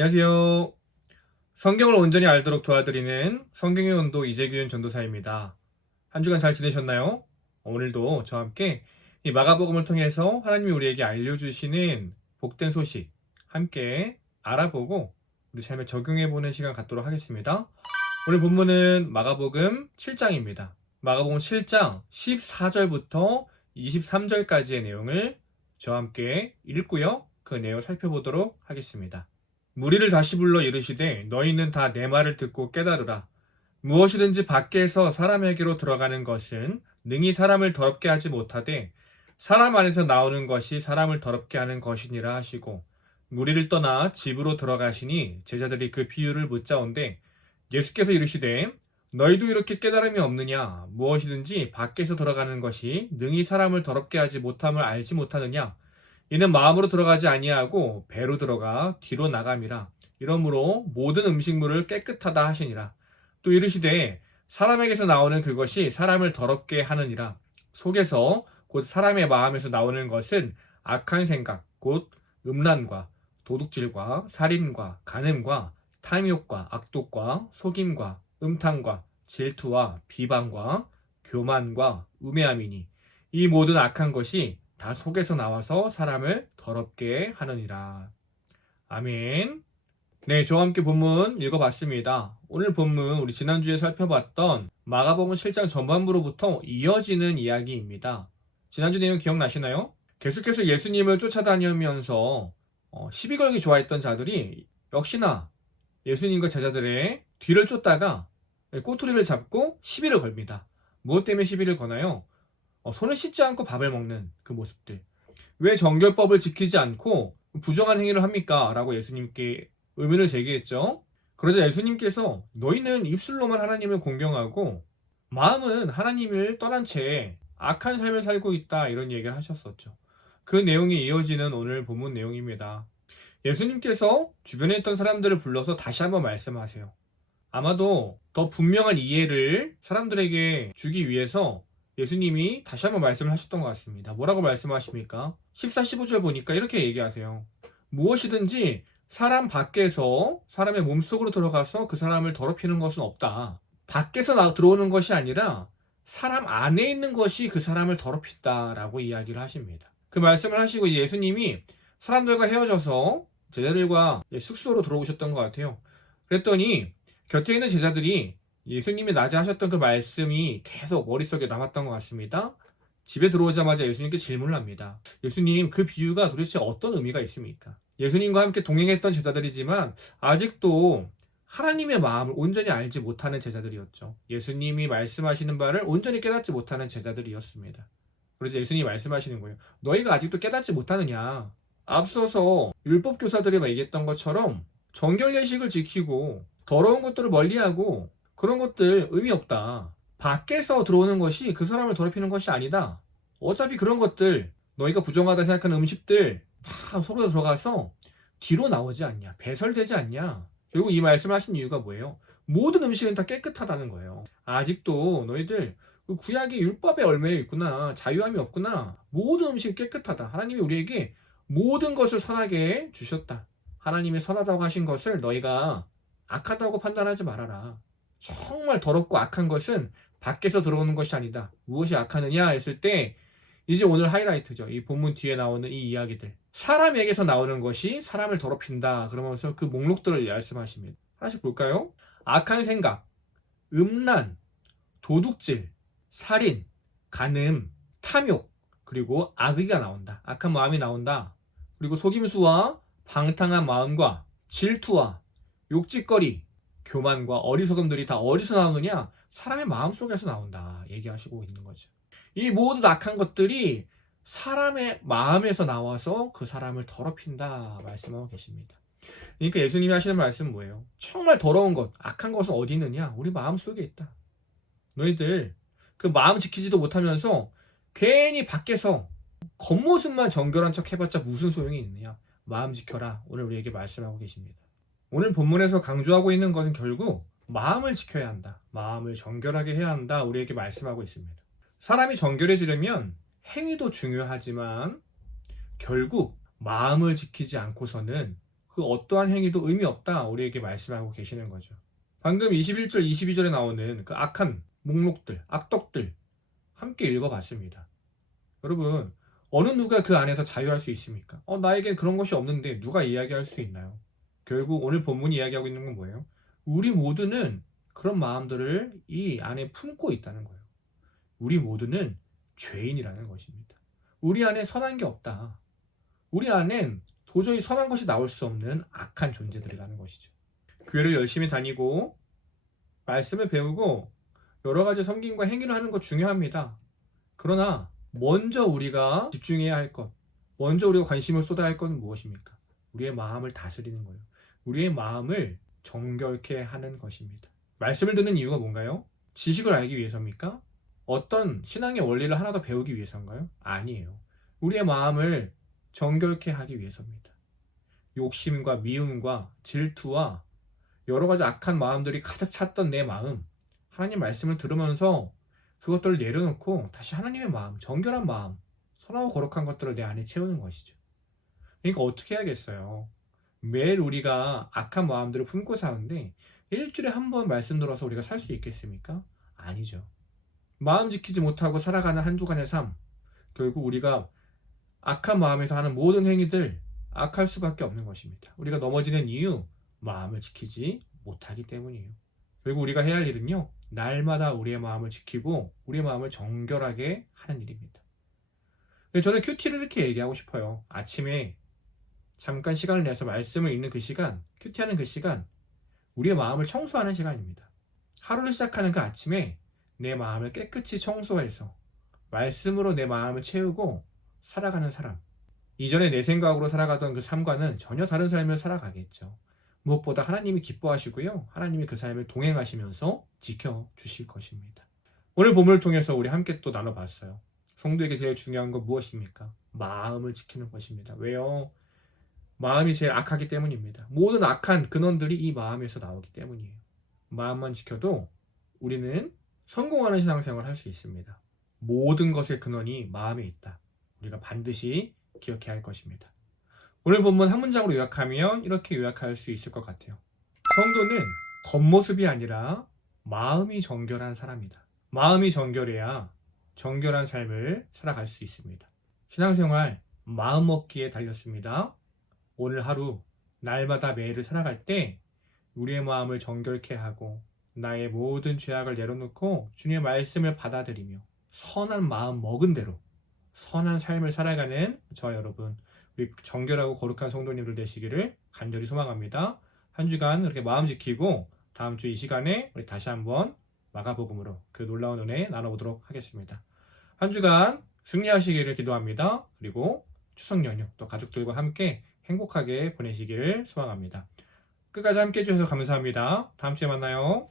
안녕하세요. 성경을 온전히 알도록 도와드리는 성경의 온도 이재균 전도사입니다. 한 주간 잘 지내셨나요? 오늘도 저와 함께 이 마가복음을 통해서 하나님이 우리에게 알려주시는 복된 소식 함께 알아보고 우리 삶에 적용해보는 시간 갖도록 하겠습니다. 오늘 본문은 마가복음 7장입니다. 마가복음 7장 14절부터 23절까지의 내용을 저와 함께 읽고요. 그 내용 살펴보도록 하겠습니다. 무리를 다시 불러 이르시되 너희는 다 내 말을 듣고 깨달으라. 무엇이든지 밖에서 사람에게로 들어가는 것은 능히 사람을 더럽게 하지 못하되 사람 안에서 나오는 것이 사람을 더럽게 하는 것이니라 하시고 무리를 떠나 집으로 들어가시니 제자들이 그 비유를 묻자온데 예수께서 이르시되 너희도 이렇게 깨달음이 없느냐? 무엇이든지 밖에서 들어가는 것이 능히 사람을 더럽게 하지 못함을 알지 못하느냐? 이는 마음으로 들어가지 아니하고 배로 들어가 뒤로 나감이라. 이러므로 모든 음식물을 깨끗하다 하시니라. 또 이르시되 사람에게서 나오는 그것이 사람을 더럽게 하느니라. 속에서 곧 사람의 마음에서 나오는 것은 악한 생각 곧 음란과 도둑질과 살인과 간음과 탐욕과 악독과 속임과 음탕과 질투와 비방과 교만과 우매함이니 이 모든 악한 것이 다 속에서 나와서 사람을 더럽게 하느니라. 아멘. 네, 저와 함께 본문 읽어봤습니다. 오늘 본문 우리 지난주에 살펴봤던 마가복음 7장 전반부로부터 이어지는 이야기입니다. 지난주 내용 기억나시나요? 계속해서 예수님을 쫓아다니면서 시비 걸기 좋아했던 자들이 역시나 예수님과 제자들의 뒤를 쫓다가 꼬투리를 잡고 시비를 걸습니다. 무엇 때문에 시비를 거나요? 손을 씻지 않고 밥을 먹는 그 모습들. 왜 정결법을 지키지 않고 부정한 행위를 합니까? 라고 예수님께 의문을 제기했죠. 그러자 예수님께서 너희는 입술로만 하나님을 공경하고 마음은 하나님을 떠난 채 악한 삶을 살고 있다, 이런 얘기를 하셨었죠. 그 내용이 이어지는 오늘 본문 내용입니다. 예수님께서 주변에 있던 사람들을 불러서 다시 한번 말씀하세요. 아마도 더 분명한 이해를 사람들에게 주기 위해서 예수님이 다시 한번 말씀을 하셨던 것 같습니다. 뭐라고 말씀하십니까? 14, 15절 보니까 이렇게 얘기하세요. 무엇이든지 사람 밖에서 사람의 몸속으로 들어가서 그 사람을 더럽히는 것은 없다. 밖에서 들어오는 것이 아니라 사람 안에 있는 것이 그 사람을 더럽힌다라고 이야기를 하십니다. 그 말씀을 하시고 예수님이 사람들과 헤어져서 제자들과 숙소로 들어오셨던 것 같아요. 그랬더니 곁에 있는 제자들이 예수님이 낮에 하셨던 그 말씀이 계속 머릿속에 남았던 것 같습니다. 집에 들어오자마자 예수님께 질문을 합니다. 예수님, 그 비유가 도대체 어떤 의미가 있습니까? 예수님과 함께 동행했던 제자들이지만 아직도 하나님의 마음을 온전히 알지 못하는 제자들이었죠. 예수님이 말씀하시는 바를 온전히 깨닫지 못하는 제자들이었습니다. 그래서 예수님이 말씀하시는 거예요. 너희가 아직도 깨닫지 못하느냐? 앞서서 율법 교사들이 얘기했던 것처럼 정결 예식을 지키고 더러운 것들을 멀리하고 그런 것들 의미 없다. 밖에서 들어오는 것이 그 사람을 더럽히는 것이 아니다. 어차피 그런 것들, 너희가 부정하다 생각하는 음식들 다 속으로 들어가서 뒤로 나오지 않냐, 배설되지 않냐. 결국 이 말씀을 하신 이유가 뭐예요? 모든 음식은 다 깨끗하다는 거예요. 아직도 너희들 그 구약의 율법에 얽매여 있구나, 자유함이 없구나. 모든 음식은 깨끗하다. 하나님이 우리에게 모든 것을 선하게 주셨다. 하나님이 선하다고 하신 것을 너희가 악하다고 판단하지 말아라. 정말 더럽고 악한 것은 밖에서 들어오는 것이 아니다. 무엇이 악하느냐 했을 때 이제 오늘 하이라이트죠. 이 본문 뒤에 나오는 이 이야기들. 사람에게서 나오는 것이 사람을 더럽힌다. 그러면서 그 목록들을 말씀하십니다. 하나씩 볼까요? 악한 생각, 음란, 도둑질, 살인, 간음, 탐욕, 그리고 악의가 나온다. 악한 마음이 나온다. 그리고 속임수와 방탕한 마음과 질투와 욕짓거리, 교만과 어리석음들이 다 어디서 나오느냐? 사람의 마음속에서 나온다 얘기하시고 있는 거죠. 이 모든 악한 것들이 사람의 마음에서 나와서 그 사람을 더럽힌다 말씀하고 계십니다. 그러니까 예수님이 하시는 말씀은 뭐예요? 정말 더러운 것, 악한 것은 어디 있느냐? 우리 마음속에 있다. 너희들 그 마음 지키지도 못하면서 괜히 밖에서 겉모습만 정결한 척 해봤자 무슨 소용이 있느냐? 마음 지켜라. 오늘 우리에게 말씀하고 계십니다. 오늘 본문에서 강조하고 있는 것은 결국 마음을 지켜야 한다. 마음을 정결하게 해야 한다. 우리에게 말씀하고 있습니다. 사람이 정결해지려면 행위도 중요하지만 결국 마음을 지키지 않고서는 그 어떠한 행위도 의미 없다 우리에게 말씀하고 계시는 거죠. 방금 21절, 22절에 나오는 그 악한 목록들, 악덕들 함께 읽어봤습니다. 여러분, 어느 누가 그 안에서 자유할 수 있습니까? 나에겐 그런 것이 없는데 누가 이야기할 수 있나요? 결국 오늘 본문이 이야기하고 있는 건 뭐예요? 우리 모두는 그런 마음들을 이 안에 품고 있다는 거예요. 우리 모두는 죄인이라는 것입니다. 우리 안에 선한 게 없다. 우리 안엔 도저히 선한 것이 나올 수 없는 악한 존재들이라는 것이죠. 교회를 열심히 다니고 말씀을 배우고 여러 가지 섬김과 행위를 하는 것 중요합니다. 그러나 먼저 우리가 집중해야 할 것, 먼저 우리가 관심을 쏟아야 할 것은 무엇입니까? 우리의 마음을 다스리는 거예요. 우리의 마음을 정결케 하는 것입니다. 말씀을 듣는 이유가 뭔가요? 지식을 알기 위해서입니까? 어떤 신앙의 원리를 하나 더 배우기 위해서인가요? 아니에요. 우리의 마음을 정결케 하기 위해서입니다. 욕심과 미움과 질투와 여러 가지 악한 마음들이 가득 찼던 내 마음, 하나님 말씀을 들으면서 그것들을 내려놓고 다시 하나님의 마음, 정결한 마음, 선하고 거룩한 것들을 내 안에 채우는 것이죠. 그러니까 어떻게 해야겠어요? 매일 우리가 악한 마음들을 품고 사는데 일주일에 한 번 말씀 들어서 우리가 살 수 있겠습니까? 아니죠. 마음 지키지 못하고 살아가는 한 주간의 삶, 결국 우리가 악한 마음에서 하는 모든 행위들 악할 수밖에 없는 것입니다. 우리가 넘어지는 이유, 마음을 지키지 못하기 때문이에요. 그리고 우리가 해야 할 일은요, 날마다 우리의 마음을 지키고 우리의 마음을 정결하게 하는 일입니다. 저는 큐티를 이렇게 얘기하고 싶어요. 아침에 잠깐 시간을 내서 말씀을 읽는 그 시간, 큐티하는 그 시간, 우리의 마음을 청소하는 시간입니다. 하루를 시작하는 그 아침에 내 마음을 깨끗이 청소해서 말씀으로 내 마음을 채우고 살아가는 사람, 이전에 내 생각으로 살아가던 그 삶과는 전혀 다른 삶을 살아가겠죠. 무엇보다 하나님이 기뻐하시고요, 하나님이 그 삶을 동행하시면서 지켜주실 것입니다. 오늘 본문을 통해서 우리 함께 또 나눠봤어요. 성도에게 제일 중요한 건 무엇입니까? 마음을 지키는 것입니다. 왜요? 마음이 제일 악하기 때문입니다. 모든 악한 근원들이 이 마음에서 나오기 때문이에요. 마음만 지켜도 우리는 성공하는 신앙생활을 할 수 있습니다. 모든 것의 근원이 마음에 있다. 우리가 반드시 기억해야 할 것입니다. 오늘 본문 한 문장으로 요약하면 이렇게 요약할 수 있을 것 같아요. 성도는 겉모습이 아니라 마음이 정결한 사람이다. 마음이 정결해야 정결한 삶을 살아갈 수 있습니다. 신앙생활 마음 먹기에 달렸습니다. 오늘 하루 날마다 매일을 살아갈 때 우리의 마음을 정결케 하고 나의 모든 죄악을 내려놓고 주님의 말씀을 받아들이며 선한 마음 먹은 대로 선한 삶을 살아가는 저 여러분, 우리 정결하고 거룩한 성도님들 되시기를 간절히 소망합니다. 한 주간 이렇게 마음 지키고 다음 주 이 시간에 우리 다시 한번 마가복음으로 그 놀라운 은혜 나눠보도록 하겠습니다. 한 주간 승리하시기를 기도합니다. 그리고 추석 연휴 또 가족들과 함께 행복하게 보내시기를 소망합니다. 끝까지 함께 해주셔서 감사합니다. 다음 주에 만나요.